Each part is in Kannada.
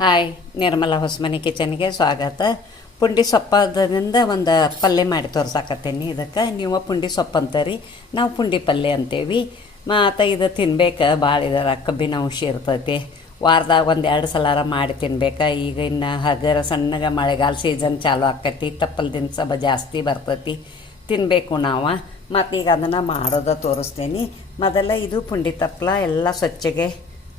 ಹಾಯ್, ನಿರ್ಮಲಾ ಹೊಸಮನೆ ಕಿಚನ್ಗೆ ಸ್ವಾಗತ. ಪುಂಡಿ ಸೊಪ್ಪದಿಂದ ಒಂದು ಪಲ್ಯ ಮಾಡಿ ತೋರ್ಸಾಕತ್ತೀನಿ. ಇದಕ್ಕೆ ನೀವು ಪುಂಡಿ ಸೊಪ್ಪು ಅಂತೀರಿ, ನಾವು ಪುಂಡಿ ಪಲ್ಯ ಅಂತೇವಿ. ಮತ್ತು ಇದು ತಿನ್ಬೇಕು, ಭಾಳ ಇದರ ಕಬ್ಬಿನ ಅಂಶ ಇರ್ತೈತಿ. ವಾರದಾಗ ಒಂದು 2 ಸಲಾರ ಮಾಡಿ ತಿನ್ಬೇಕು. ಈಗ ಇನ್ನು ಹಗರ ಸಣ್ಣಗೆ ಮಳೆಗಾಲ ಸೀಸನ್ ಚಾಲು ಆಕೈತಿ, ತಪ್ಪಲ್ ದಿನಸ ಜಾಸ್ತಿ ಬರ್ತೈತಿ, ತಿನ್ನಬೇಕು ನಾವು. ಮತ್ತು ಈಗ ಅದನ್ನು ಮಾಡೋದು ತೋರಿಸ್ತೀನಿ. ಮೊದಲ ಇದು ಪುಂಡಿ ತಪ್ಪಲ ಎಲ್ಲ ಸ್ವಚ್ಛಗೆ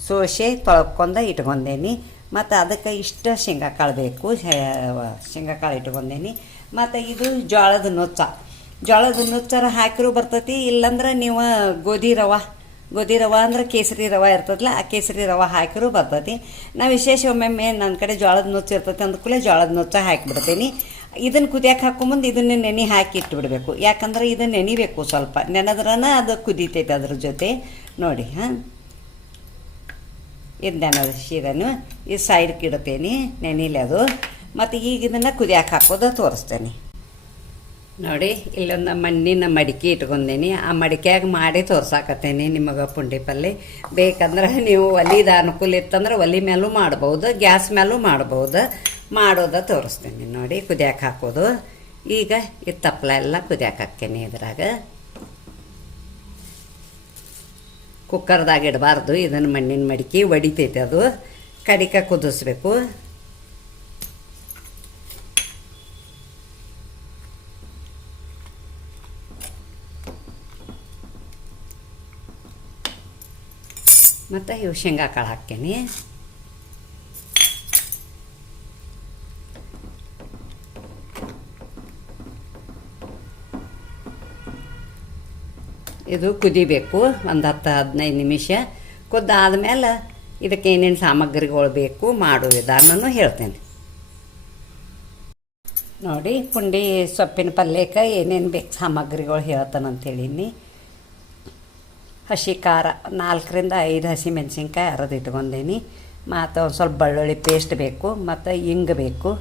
ಸೋಸೆ ತೊಳ್ಕೊಂಡು ಇಟ್ಕೊಂಡೇನಿ. ಮತ್ತು ಅದಕ್ಕೆ ಇಷ್ಟು ಶೇಂಗಾಕಾಳು ಬೇಕು, ಶೇಂಗಾಕಾಳು ಇಟ್ಕೊಂಡೇನಿ. ಮತ್ತು ಇದು ಜೋಳದ ನುಚ್ಚರ ಹಾಕಿರೂ ಬರ್ತೈತಿ. ಇಲ್ಲಾಂದ್ರೆ ನೀವು ಗೋಧಿ ರವೆ ಅಂದ್ರೆ ಕೇಸರಿ ರವೆ ಇರ್ತದಲ್ಲ, ಆ ಕೇಸರಿ ರವೆ ಹಾಕಿರೂ ಬರ್ತೈತಿ. ನಾವು ವಿಶೇಷ ಒಮ್ಮೊಮ್ಮೆ ನನ್ನ ಕಡೆ ಜೋಳದ ನುಚ್ಚು ಇರ್ತೈತಿ ಅಂದ್ಕೂಲೆ ಜೋಳದ ನುಚ್ಚ ಹಾಕಿಬಿಡ್ತೀನಿ. ಇದನ್ನು ಕುದಿಯಕ್ಕೆ ಹಾಕೊಂಬಂದು ಇದನ್ನೇ ನೆನೆ ಹಾಕಿ ಇಟ್ಬಿಡ್ಬೇಕು. ಯಾಕಂದ್ರೆ ಇದನ್ನು ನೆನಿಬೇಕು, ಸ್ವಲ್ಪ ನೆನೆದ್ರನ ಅದು ಕುದೀತೈತೆ ಅದ್ರ ಜೊತೆ. ನೋಡಿ, ಇದು ನೆನದ ಶೀರನು ಈ ಸೈಡ್ಗೆ ಇಡ್ತೇನೆ, ನೆನಿಲೆ ಅದು. ಮತ್ತು ಈಗ ಇದನ್ನು ಕುದಿಯಕ್ಕೆ ಹಾಕೋದು ತೋರಿಸ್ತೇನೆ. ನೋಡಿ, ಇಲ್ಲೊಂದು ಮಣ್ಣಿನ ಮಡಿಕೆ ಇಟ್ಕೊಂಡೇನಿ. ಆ ಮಡಿಕೆಯಾಗ ಮಾಡಿ ತೋರ್ಸಾಕತ್ತೇನೆ ನಿಮಗೆ ಪುಂಡಿ ಪಲ್ಯ. ಬೇಕಂದ್ರೆ ನೀವು ಒಲಿದ ಅನುಕೂಲ ಇತ್ತಂದ್ರೆ ಒಲಿ ಮೇಲೂ ಮಾಡ್ಬೋದು, ಗ್ಯಾಸ್ ಮೇಲೂ ಮಾಡ್ಬೋದು. ಮಾಡೋದ ತೋರಿಸ್ತೇನೆ. ನೋಡಿ, ಕುದಿಯಕ್ಕೆ ಹಾಕೋದು. ಈಗ ಈ ತಪ್ಪಲ ಎಲ್ಲ ಕುದಿಯಕ್ಕೆ ಹಾಕ್ತೇನೆ. ಇದ್ರಾಗ ಕುಕ್ಕರ್ದಾಗ ಇಡಬಾರ್ದು, ಇದನ್ನು ಮಣ್ಣಿನ ಮಡಿಕೆ ಒಡಿತೈತೆ, ಅದು ಕಡಿಕ ಕುದಿಸ್ಬೇಕು. ಮತ್ತು ಇವು ಶೇಂಗಾಕಾಳು ಹಾಕ್ತೇನೆ. ಇದು ಕುದಿಬೇಕು ಒಂದು 10-15 ನಿಮಿಷ. ಕುದ್ದಾದ್ಮೇಲೆ ಇದಕ್ಕೆ ಏನೇನು ಸಾಮಗ್ರಿಗಳು ಬೇಕು ಮಾಡೋ ವಿಧಾನನೂ ಹೇಳ್ತೇನೆ. ನೋಡಿ, ಪುಂಡಿ ಸೊಪ್ಪಿನ ಪಲ್ಯಕ್ಕೆ ಏನೇನು ಬೇಕು ಸಾಮಗ್ರಿಗಳು ಹೇಳ್ತಾನಂತೇಳೀನಿ. ಹಸಿ ಖಾರ 4-5 ಹಸಿ ಮೆಣಸಿನ್ಕಾಯಿ ಅರೆದಿಟ್ಕೊಂಡೇನಿ. ಮತ್ತು ಒಂದು ಸ್ವಲ್ಪ ಬೆಳ್ಳುಳ್ಳಿ ಪೇಸ್ಟ್ ಬೇಕು, ಮತ್ತು ಇಂಗು ಬೇಕು,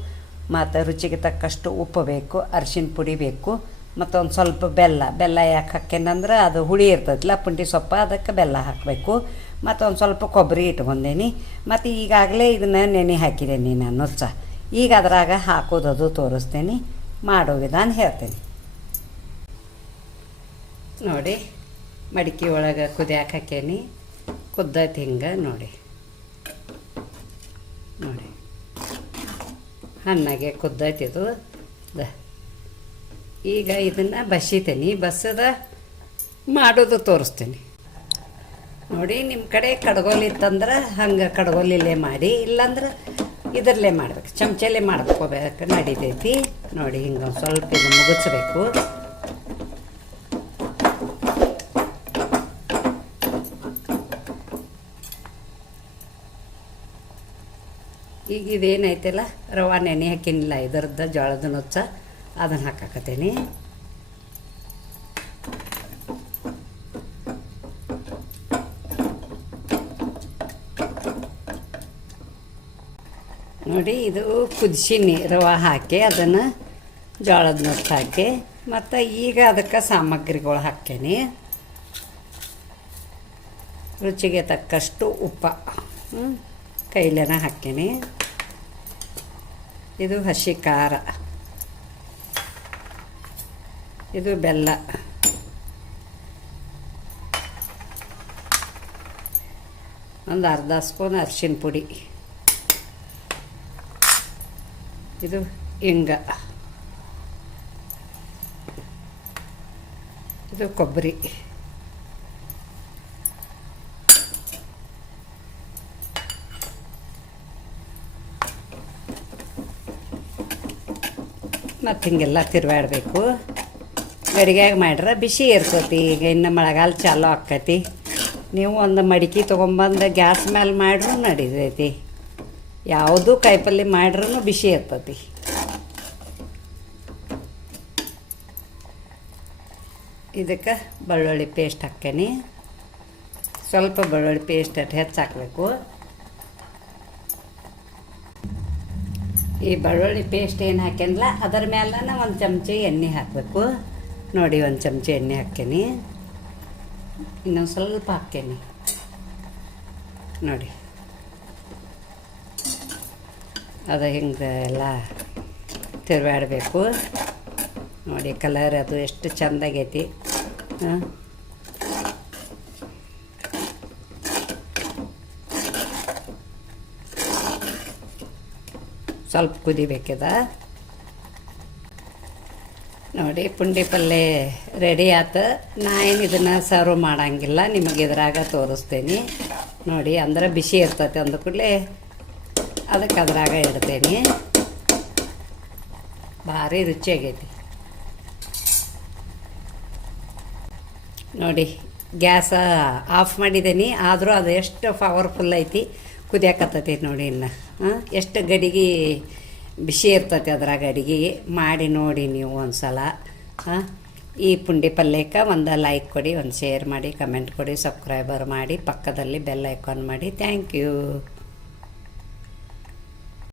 ಮತ್ತು ರುಚಿಗೆ ತಕ್ಕಷ್ಟು ಉಪ್ಪು ಬೇಕು, ಅರಿಶಿನ ಪುಡಿ ಬೇಕು, ಮತ್ತು ಒಂದು ಸ್ವಲ್ಪ ಬೆಲ್ಲ ಯಾಕೆ ಹಾಕೇನಂದ್ರೆ ಅದು ಹುಳಿ ಇರ್ತೈತಿಲ್ಲ ಪುಂಡಿ ಸೊಪ್ಪ, ಅದಕ್ಕೆ ಬೆಲ್ಲ ಹಾಕಬೇಕು. ಮತ್ತು ಒಂದು ಸ್ವಲ್ಪ ಕೊಬ್ಬರಿ ಇಟ್ಕೊಂಡೇನಿ. ಮತ್ತು ಈಗಾಗಲೇ ಇದನ್ನು ನೆನೆ ಹಾಕಿದ್ದೇನೆ ನಾನು ನುಚ್ಚ. ಈಗ ಅದ್ರಾಗ ಹಾಕೋದದು ತೋರಿಸ್ತೇನೆ, ಮಾಡೋ ವಿಧಾನ ಹೇಳ್ತೇನೆ. ನೋಡಿ, ಮಡಿಕೆ ಒಳಗೆ ಕುದಿಯಾಕೆ ಹಾಕೇನಿ. ಕುದ್ದೈತಿ ಹಿಂಗೆ ನೋಡಿ. ಹಣ್ಣಾಗೆ ಕುದ್ದೈತಿದು. ಈಗ ಇದನ್ನು ಬಸಿತೇನೆ. ಬಸದ ಮಾಡೋದು ತೋರಿಸ್ತೀನಿ. ನೋಡಿ, ನಿಮ್ಮ ಕಡೆ ಕಡ್ಗೋಲಿ ಇತ್ತಂದ್ರೆ ಹಂಗೆ ಕಡ್ಗೋಲಿಲ್ಲೇ ಮಾಡಿ, ಇಲ್ಲಾಂದ್ರೆ ಇದರಲ್ಲೇ ಮಾಡ್ಬೇಕು, ಚಮಚಲ್ಲೇ ಮಾಡ್ಕೋಬೇಕು, ನಡಿತೈತಿ. ನೋಡಿ, ಹಿಂಗೆ ಸ್ವಲ್ಪ ಇದು ಮುಗಿಸ್ಬೇಕು. ಈಗ ಇದೇನೈತಿಲ್ಲ ರವೆ ನೆನೆ ಹಾಕಿನಿಲ್ಲ, ಇದರದ್ದು ಜೋಳದ ನುಚ್ಚ, ಅದನ್ನು ಹಾಕಾಕತ್ತೇನೆ. ನೋಡಿ, ಇದು ಕುದಿಸಿನಿ ರವೆ ಹಾಕಿ ಅದನ್ನು ಜೋಳದ ನುಚ್ಚ ಹಾಕಿ. ಮತ್ತು ಈಗ ಅದಕ್ಕೆ ಸಾಮಗ್ರಿಗಳು ಹಾಕೇನಿ. ರುಚಿಗೆ ತಕ್ಕಷ್ಟು ಉಪ್ಪ ಕೈಲೇನ ಹಾಕೇನಿ. ಇದು ಹಸಿ ಖಾರ, ಇದು ಬೆಲ್ಲ, ಒಂದು ಅರ್ಧ ಸ್ಪೂನ್ ಅರಿಶಿನ ಪುಡಿ, ಇದು ಇಂಗ, ಇದು ಕೊಬ್ಬರಿ, ಮತ್ತು ಹಿಂಗೆಲ್ಲ ತಿರುವಾಡಬೇಕು. ಗಡಿಗ್ಯಾಗ ಮಾಡ್ರೆ ಬಿಸಿ ಇರ್ತೈತಿ. ಈಗ ಇನ್ನು ಮಳೆಗಾಲ ಚಾಲು ಆಕ್ಕೈತಿ. ನೀವು ಒಂದು ಮಡಿಕೆ ತೊಗೊಂಬಂದು ಗ್ಯಾಸ್ ಮೇಲೆ ಮಾಡ್ರೂ ನಡೀತೈತಿ. ಯಾವುದೂ ಕಾಯಿಪಲ್ಯ ಮಾಡ್ರೂ ಬಿಸಿ ಇರ್ತೈತಿ. ಇದಕ್ಕೆ ಬೆಳ್ಳುಳ್ಳಿ ಪೇಸ್ಟ್ ಹಾಕ್ಕೇನಿ. ಸ್ವಲ್ಪ ಬೆಳ್ಳುಳ್ಳಿ ಪೇಸ್ಟ್ ಹೆಚ್ಚು ಹಾಕಬೇಕು. ಈ ಬೆಳ್ಳುಳ್ಳಿ ಪೇಸ್ಟ್ ಏನು ಹಾಕ್ಯನಲ್ಲ ಅದರ ಮೇಲೆ ಒಂದು ಚಮಚ ಎಣ್ಣೆ ಹಾಕಬೇಕು. ನೋಡಿ, ಒಂದು ಚಮಚ ಎಣ್ಣೆ ಹಾಕ್ಕೇನಿ. ಇನ್ನೊಂದು ಸ್ವಲ್ಪ ಹಾಕ್ಕೇನಿ. ನೋಡಿ, ಅದು ಹಿಂಗೆ ಎಲ್ಲ ತಿರುವಾಡಬೇಕು. ನೋಡಿ ಕಲರ್ ಅದು ಎಷ್ಟು ಚೆಂದಾಗೈತಿ. ಹಾಂ, ಸ್ವಲ್ಪ ಕುದಿಬೇಕಿದ. ನೋಡಿ ಪುಂಡಿ ಪಲ್ಯ ರೆಡಿ ಆಯ್ತು. ನಾ ಏನು ಇದನ್ನು ಸರ್ವ್ ಮಾಡೋಂಗಿಲ್ಲ, ನಿಮಗೆ ಇದ್ರಾಗ ತೋರಿಸ್ತೀನಿ ನೋಡಿ. ಅಂದ್ರೆ ಬಿಸಿ ಇರ್ತೈತೆ ಅಂದ ಕೂಡಲೇ ಅದಕ್ಕೆ ಅದ್ರಾಗ ಇಡ್ತೀನಿ. ಭಾರಿ ರುಚಿಯಾಗೈತಿ ನೋಡಿ. ಗ್ಯಾಸ ಆಫ್ ಮಾಡಿದ್ದೀನಿ, ಆದರೂ ಅದು ಎಷ್ಟು ಪವರ್ಫುಲ್ ಐತಿ, ಕುದಿಯಾಕತ್ತೈತಿ ನೋಡಿ. ಇನ್ನು ಎಷ್ಟು ಗಡಿಗೆ ಬಿಸಿ ಇರ್ತೈತಿ ಅದ್ರಾಗ. ಅಡಿಗೆ ಮಾಡಿ ನೋಡಿ ನೀವು ಒಂದು ಸಲ. ಈ ಪುಂಡಿ ಪಲ್ಯಕ್ಕೆ ಒಂದು ಲೈಕ್ ಕೊಡಿ, ಒಂದು ಶೇರ್ ಮಾಡಿ, ಕಮೆಂಟ್ ಕೊಡಿ, ಸಬ್ಸ್ಕ್ರೈಬರ್ ಮಾಡಿ, ಪಕ್ಕದಲ್ಲಿ ಬೆಲ್ ಐಕಾನ್ ಮಾಡಿ. Thank you.